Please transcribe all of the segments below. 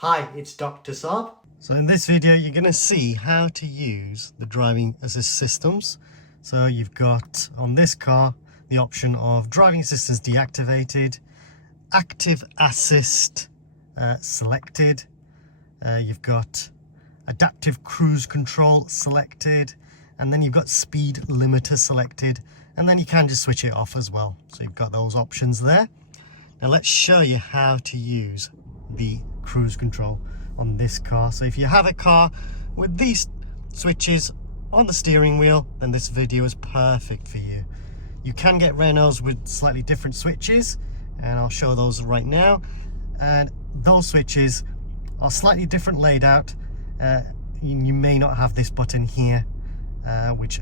Hi, it's Dr. Saab. So in this video, you're going to see how to use the driving assist systems. So you've got on this car the option of driving assistance deactivated, active assist selected, you've got adaptive cruise control selected, and then you've got speed limiter selected, and then you can just switch it off as well. So you've got those options there. Now let's show you how to use the cruise control on this car. So if you have a car with these switches on the steering wheel, then this video is perfect for you. You can get Renaults with slightly different switches, and I'll show those right now. And those switches are slightly different laid out. You may not have this button here, which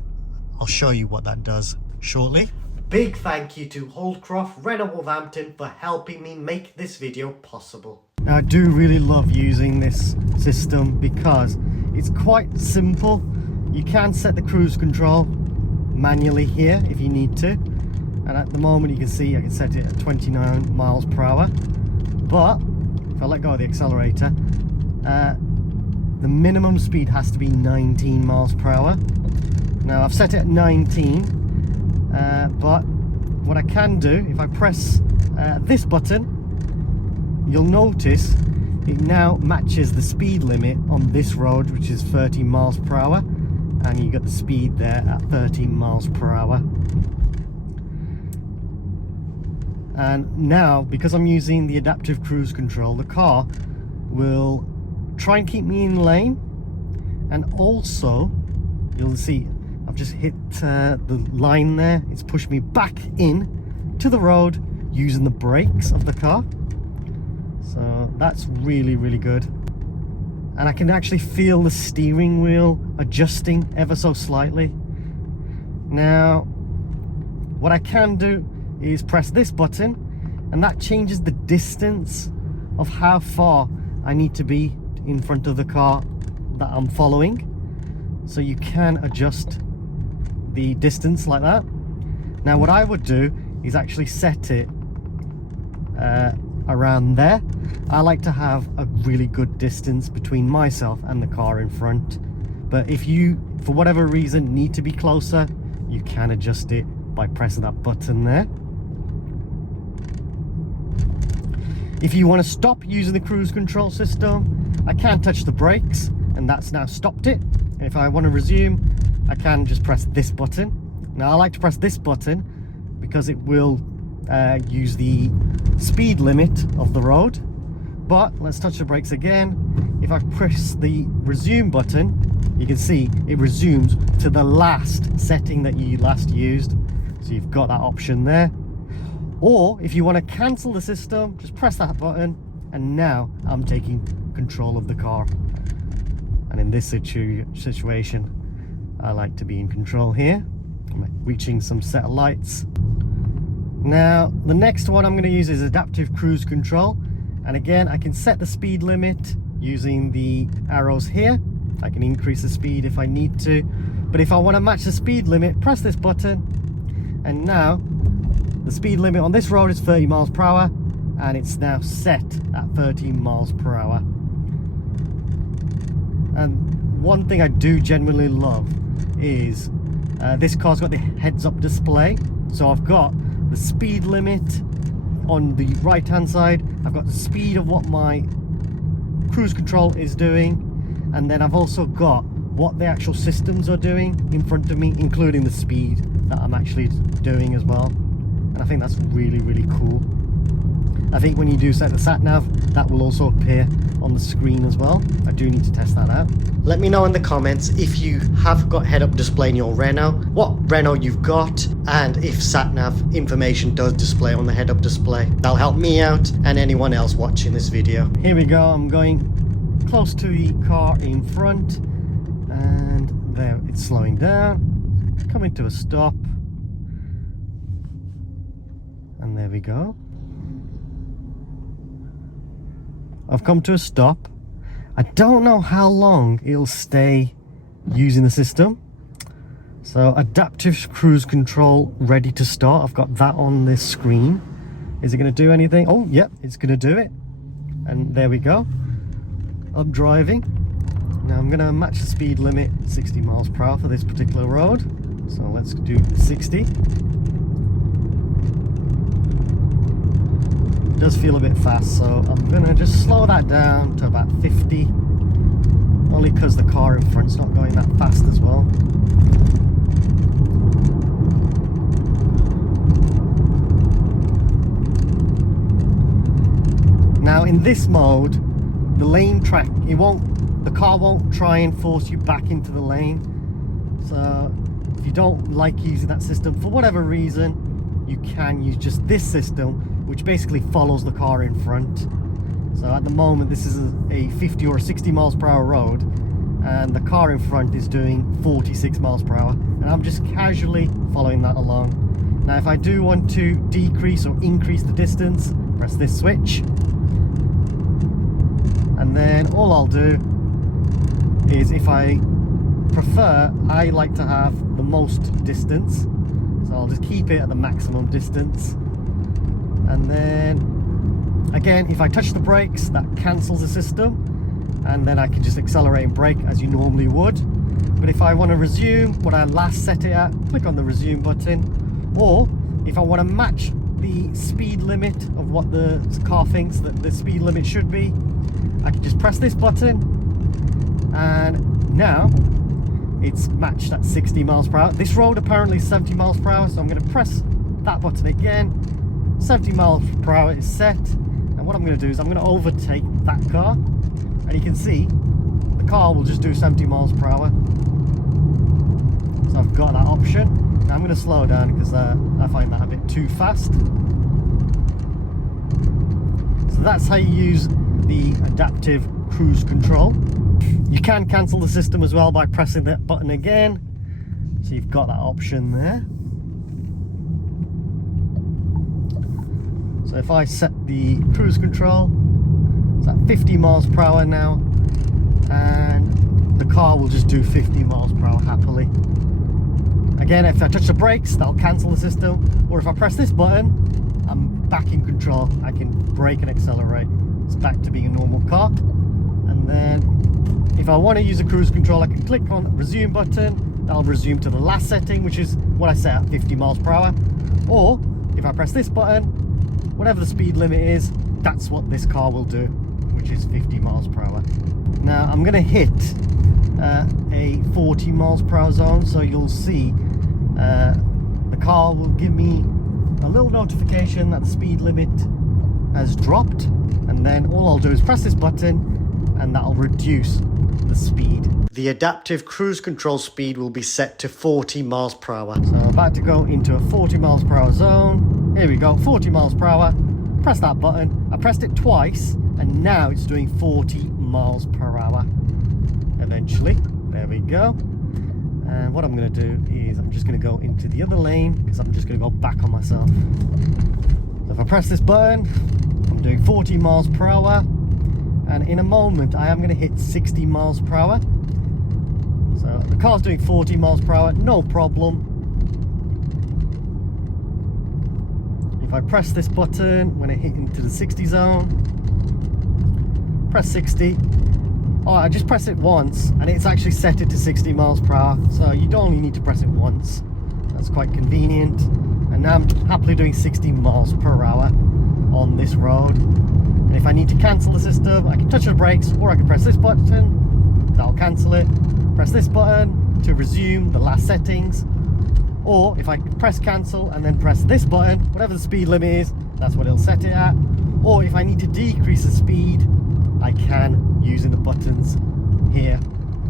I'll show you what that does shortly. Big thank you to Holdcroft Renault Wolverhampton for helping me make this video possible. Now I do really love using this system because it's quite simple. You can set the cruise control manually here if you need to, and at the moment you can see I can set it at 29 miles per hour, but if I let go of the accelerator, the minimum speed has to be 19 miles per hour. Now I've set it at 19, but what I can do, if I press this button, you'll notice it now matches the speed limit on this road, which is 30 miles per hour, and you got the speed there at 13 miles per hour. And now, because I'm using the adaptive cruise control, the car will try and keep me in lane, and also you'll see I've just hit the line there. It's pushed me back in to the road using the brakes of the car. So that's really, really good. And I can actually feel the steering wheel adjusting ever so slightly. Now, what I can do is press this button, and that changes the distance of how far I need to be in front of the car that I'm following. So you can adjust the distance like that. Now what I would do is actually set it around there. I like to have a really good distance between myself and the car in front, but if you for whatever reason need to be closer, you can adjust it by pressing that button there. If you want to stop using the cruise control system, I can touch the brakes, and that's now stopped it. And if I want to resume, I can just press this button. Now I like to press this button because it will use the speed limit of the road. But let's touch the brakes again. If I press the resume button, you can see it resumes to the last setting that you last used. So you've got that option there. Or if you want to cancel the system, just press that button, and now I'm taking control of the car. And in this situation, I like to be in control here. I'm reaching some set of lights. Now, the next one I'm going to use is adaptive cruise control. And again, I can set the speed limit using the arrows here. I can increase the speed if I need to. But if I want to match the speed limit, press this button. And now, the speed limit on this road is 30 miles per hour. And it's now set at 13 miles per hour. And one thing I do genuinely love is this car's got the heads-up display. So I've got the speed limit on the right hand side, I've got the speed of what my cruise control is doing, and then I've also got what the actual systems are doing in front of me, including the speed that I'm actually doing as well. And I think that's really, really cool. I think when you do set the sat nav, that will also appear on the screen as well. I do need to test that out. Let me know in the comments if you have got head-up display in your Renault, what Renault you've got, and if sat nav information does display on the head-up display. That'll help me out and anyone else watching this video. Here we go. I'm going close to the car in front, and there it's slowing down, coming to a stop, and there we go. I've come to a stop. I don't know how long it'll stay using the system. So adaptive cruise control ready to start. I've got that on this screen. Is it going to do anything? Oh, yep, it's going to do it. And there we go. up driving. Now I'm going to match the speed limit 60 miles per hour for this particular road. So let's do 60. It does feel a bit fast, so I'm going to just slow that down to about 50. Only because the car in front's not going that fast as well. Now in this mode, the lane track, the car won't try and force you back into the lane. So if you don't like using that system for whatever reason, you can use just this system, which basically follows the car in front. So at the moment this is a 50 or 60 miles per hour road, and the car in front is doing 46 miles per hour, and I'm just casually following that along. Now if I do want to decrease or increase the distance, press this switch, and then all I'll do is, if I prefer, I like to have the most distance, so I'll just keep it at the maximum distance. And then again, if I touch the brakes, that cancels the system, and then I can just accelerate and brake as you normally would. But if I want to resume what I last set it at, click on the resume button. Or if I want to match the speed limit of what the car thinks that the speed limit should be, I can just press this button, and now it's matched at 60 miles per hour. This road apparently is 70 miles per hour, so I'm going to press that button again. 70 miles per hour is set, and what I'm going to do is I'm going to overtake that car, and you can see the car will just do 70 miles per hour. So I've got that option. Now I'm going to slow down because I find that a bit too fast. So that's how you use the adaptive cruise control. You can cancel the system as well by pressing that button again, so you've got that option there. So if I set the cruise control, it's at 50 miles per hour now, and the car will just do 50 miles per hour happily. Again, if I touch the brakes, that'll cancel the system, or if I press this button, I'm back in control. I can brake and accelerate. It's back to being a normal car. And then if I want to use a cruise control, I can click on the resume button. That'll resume to the last setting, which is what I set at 50 miles per hour. Or if I press this button, whatever the speed limit is, that's what this car will do, which is 50 miles per hour. Now I'm going to hit a 40 miles per hour zone, so you'll see the car will give me a little notification that the speed limit has dropped, and then all I'll do is press this button and that'll reduce the speed. The adaptive cruise control speed will be set to 40 miles per hour. So I'm about to go into a 40 miles per hour zone. Here we go, 40 miles per hour. Press that button. I pressed it twice, and now it's doing 40 miles per hour. Eventually, there we go. And what I'm going to do is I'm just going to go into the other lane, because I'm just going to go back on myself. So if I press this button, I'm doing 40 miles per hour, and in a moment I am going to hit 60 miles per hour. So the car's doing 40 miles per hour, no problem. If I press this button when I hit into the 60 zone, press 60. Oh, I just press it once and it's actually set it to 60 miles per hour. So you don't only need to press it once. That's quite convenient. And now I'm happily doing 60 miles per hour on this road. And if I need to cancel the system, I can touch the brakes, or I can press this button, that'll cancel it. Press this button to resume the last settings. Or if I press cancel and then press this button, whatever the speed limit is, that's what it'll set it at. Or if I need to decrease the speed, I can, using the buttons here,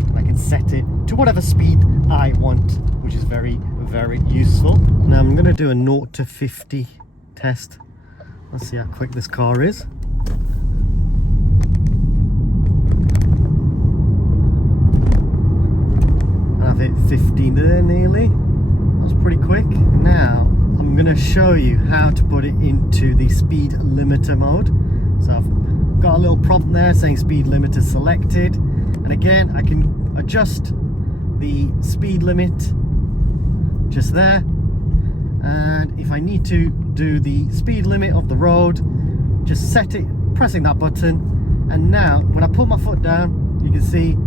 and I can set it to whatever speed I want, which is very, very useful. Now I'm going to do a 0 to 50 test. Let's see how quick this car is. I've hit 15 there nearly. That's pretty quick. Now I'm going to show you how to put it into the speed limiter mode. So I've got a little prompt there saying speed limiter selected, and again I can adjust the speed limit just there, and if I need to do the speed limit of the road, just set it pressing that button, And now when I put my foot down, you can see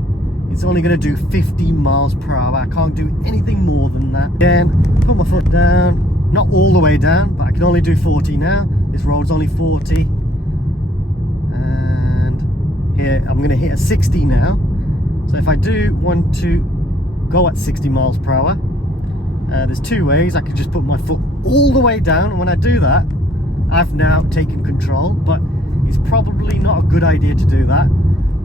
it's only going to do 50 miles per hour. I can't do anything more than that. Again, put my foot down, not all the way down, but I can only do 40 now. This road's only 40. And here I'm going to hit a 60 now. So if I do want to go at 60 miles per hour, there's two ways. I could just put my foot all the way down, and when I do that, I've now taken control, but it's probably not a good idea to do that.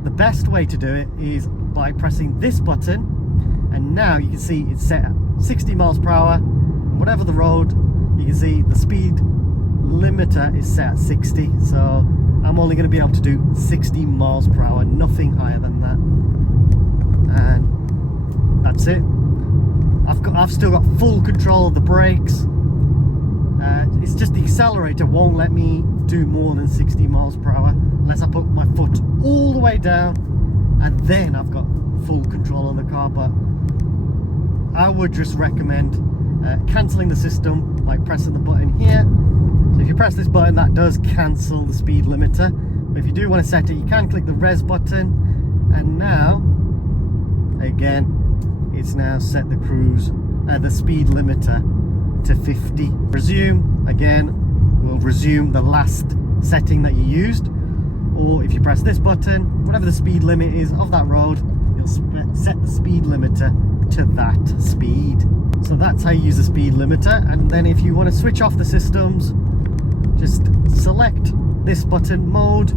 The best way to do it is by pressing this button, and now you can see it's set at 60 miles per hour. Whatever the road, you can see the speed limiter is set at 60, so I'm only going to be able to do 60 miles per hour, nothing higher than that. And that's it. I've still got full control of the brakes. It's just the accelerator won't let me do more than 60 miles per hour unless I put my foot all the way down, and then I've got full control of the car. But I would just recommend cancelling the system by pressing the button here. So if you press this button, that does cancel the speed limiter. But if you do want to set it, you can click the res button, and now again it's now set the the speed limiter to 50. Resume again will resume the last setting that you used, or if you press this button, whatever the speed limit is of that road, you'll set the speed limiter to that speed. So that's how you use the speed limiter. And then if you want to switch off the systems, just select this button, mode,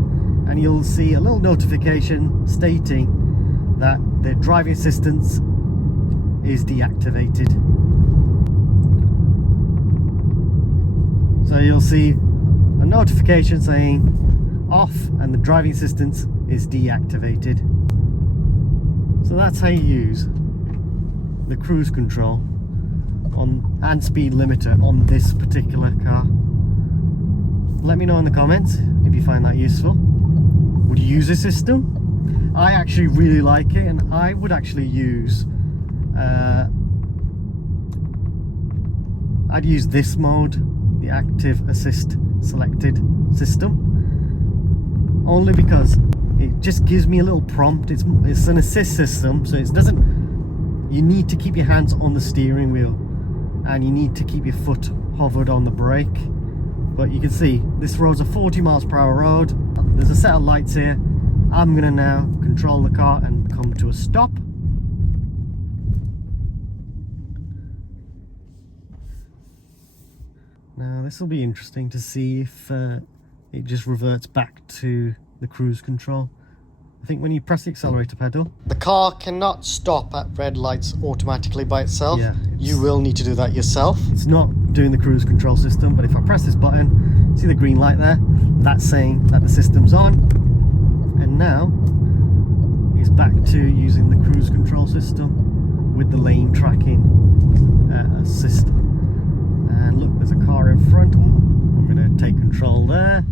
and you'll see a little notification stating that the driving assistance is deactivated. So you'll see a notification saying off and the driving assistance is deactivated. So that's how you use the cruise control and speed limiter on this particular car. Let me know in the comments if you find that useful. Would you use this system? I actually really like it, and I would actually use I'd use this mode, the active assist selected system, only because it just gives me a little prompt. It's an assist system, so it doesn't, you need to keep your hands on the steering wheel and you need to keep your foot hovered on the brake. But you can see this road's a 40 miles per hour road. There's a set of lights here. I'm gonna now control the car and come to a stop. Now this will be interesting to see if it just reverts back to the cruise control. I think when you press the accelerator pedal, the car cannot stop at red lights automatically by itself. Yeah, you will need to do that yourself. It's not doing the cruise control system, but if I press this button, see the green light there? That's saying that the system's on. And now it's back to using the cruise control system with the lane tracking assist. And look, there's a car in front. I'm going to take control there.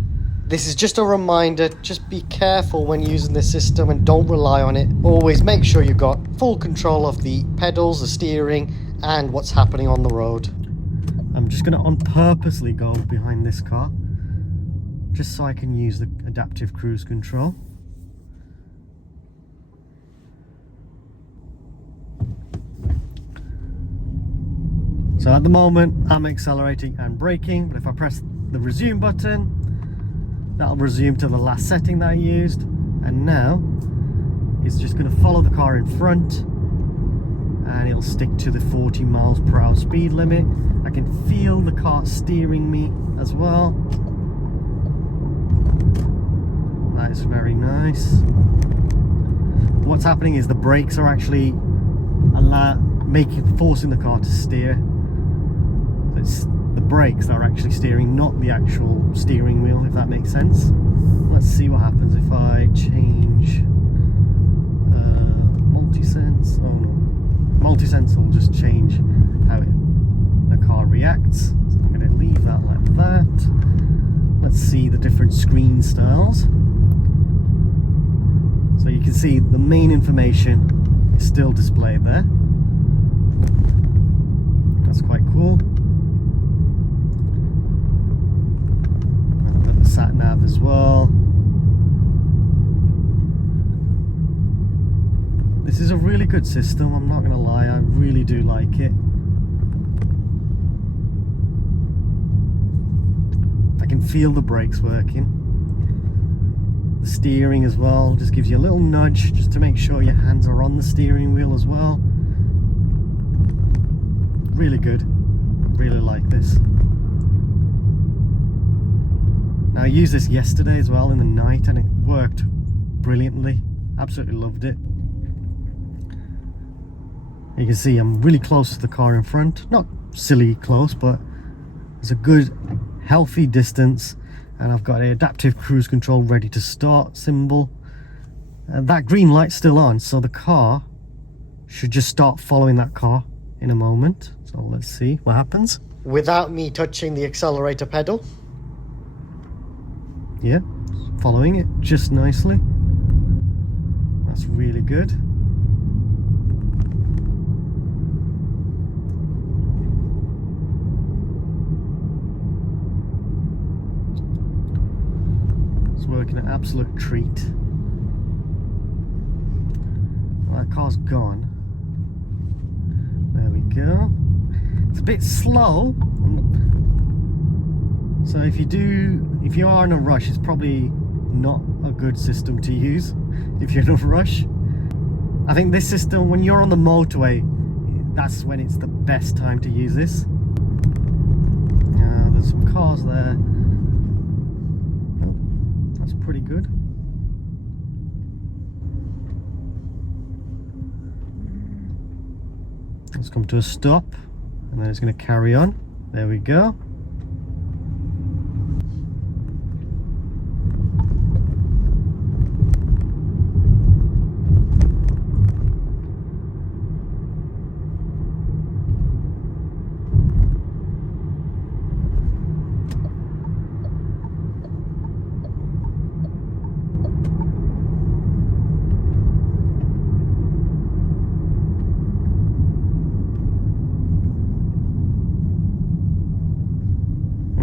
This is just a reminder, just be careful when using this system and don't rely on it. Always make sure you've got full control of the pedals, the steering, and what's happening on the road. I'm just going to on purposely go behind this car, just so I can use the adaptive cruise control. So at the moment, I'm accelerating and braking, but if I press the resume button, that'll resume to the last setting that I used. And now it's just going to follow the car in front and it'll stick to the 40 miles per hour speed limit. I can feel the car steering me as well. That is very nice. What's happening is the brakes are actually forcing the car to steer. It's the brakes that are actually steering, not the actual steering wheel, if that makes sense. Let's see what happens if I change multi-sense. Oh no, multi-sense will just change how the car reacts. So I'm going to leave that like that. Let's see the different screen styles. So you can see the main information is still displayed there. That's quite cool. Sat nav as well. is a really good system, I'm not going to lie, I really do like it. I can feel the brakes working. The steering as well just gives you a little nudge just to make sure your hands are on the steering wheel as well. Really good, really like this. Now I used this yesterday as well in the night and it worked brilliantly. Absolutely loved it. You can see I'm really close to the car in front. Not silly close, but it's a good healthy distance, and I've got an adaptive cruise control ready to start symbol. That green light's still on, so the car should just start following that car in a moment. So let's see what happens. Without me touching the accelerator pedal. Yeah, following it just nicely. That's really good. It's working an absolute treat. Well, that car's gone. There we go. It's a bit slow. So if you are in a rush, it's probably not a good system to use if you're in a rush. I think this system, when you're on the motorway, that's when it's the best time to use this. There's some cars there. Oh, that's pretty good. Let's come to a stop, and then it's going to carry on. There we go.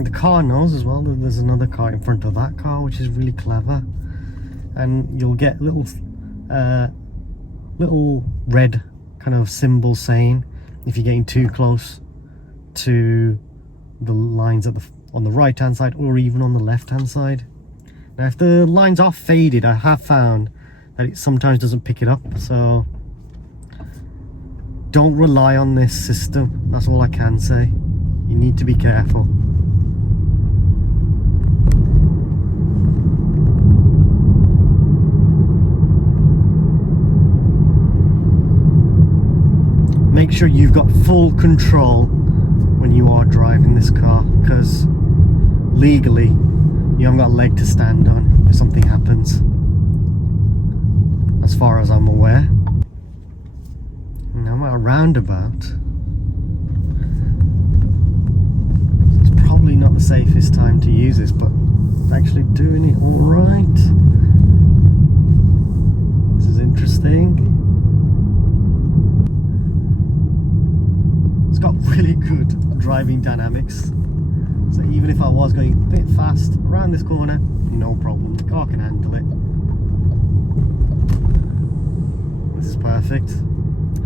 The car knows as well that there's another car in front of that car, which is really clever, and you'll get little red kind of symbol saying if you're getting too close to the lines on the right hand side or even on the left hand side. Now if the lines are faded, I have found that it sometimes doesn't pick it up, so don't rely on this system. That's all I can say. You need to be careful. Make sure you've got full control when you are driving this car, because legally you haven't got a leg to stand on if something happens, as far as I'm aware. And I'm at a roundabout. It's probably not the safest time to use this, but it's actually doing it all right. This is interesting. It's got really good driving dynamics, so even if I was going a bit fast around this corner, no problem, the car can handle it. This is perfect.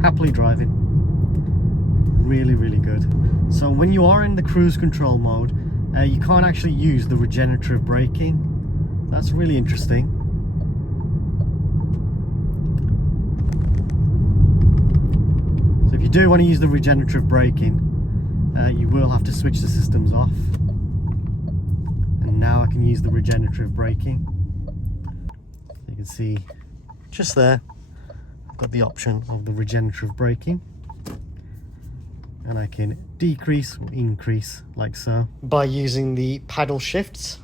Happily driving. Really, really good. So when you are in the cruise control mode, you can't actually use the regenerative braking. That's really interesting. If you do want to use the regenerative braking, you will have to switch the systems off. And now I can use the regenerative braking. You can see just there, I've got the option of the regenerative braking. And I can decrease or increase like so by using the paddle shifts.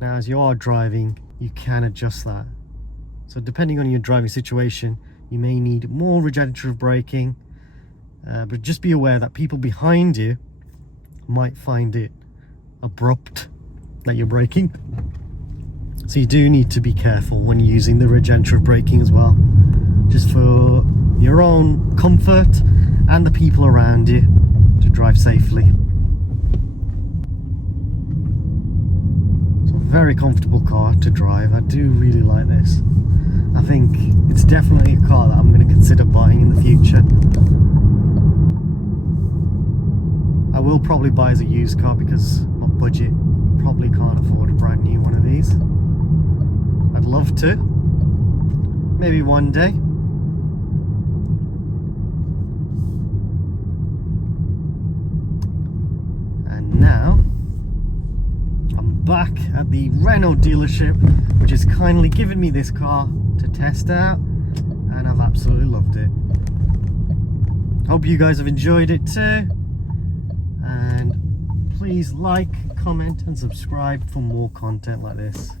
Now as you are driving, you can adjust that. So depending on your driving situation, you may need more regenerative braking, but just be aware that people behind you might find it abrupt that you're braking. So you do need to be careful when using the regenerative braking as well, just for your own comfort and the people around you to drive safely. It's a very comfortable car to drive. I do really like this. I think it's definitely a car that I'm going to consider buying in the future. I will probably buy as a used car because my budget probably can't afford a brand new one of these. I'd love to. Maybe one day. And now I'm back at the Renault dealership, which has kindly given me this car to test out, and I've absolutely loved it. Hope you guys have enjoyed it too, and please like, comment and subscribe for more content like this.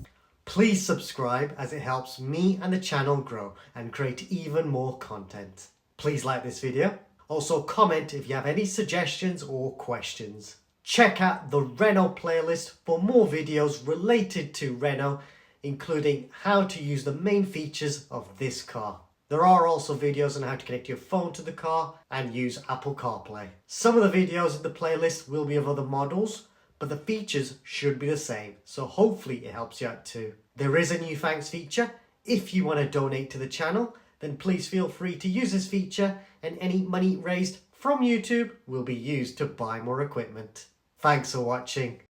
Please subscribe as it helps me and the channel grow and create even more content. Please like this video. Also comment if you have any suggestions or questions. Check out the Renault playlist for more videos related to Renault, including how to use the main features of this car. There are also videos on how to connect your phone to the car and use Apple CarPlay. Some of the videos in the playlist will be of other models, but the features should be the same, so hopefully it helps you out too. There is a new thanks feature. If you want to donate to the channel, then please feel free to use this feature, and any money raised from YouTube will be used to buy more equipment. Thanks for watching.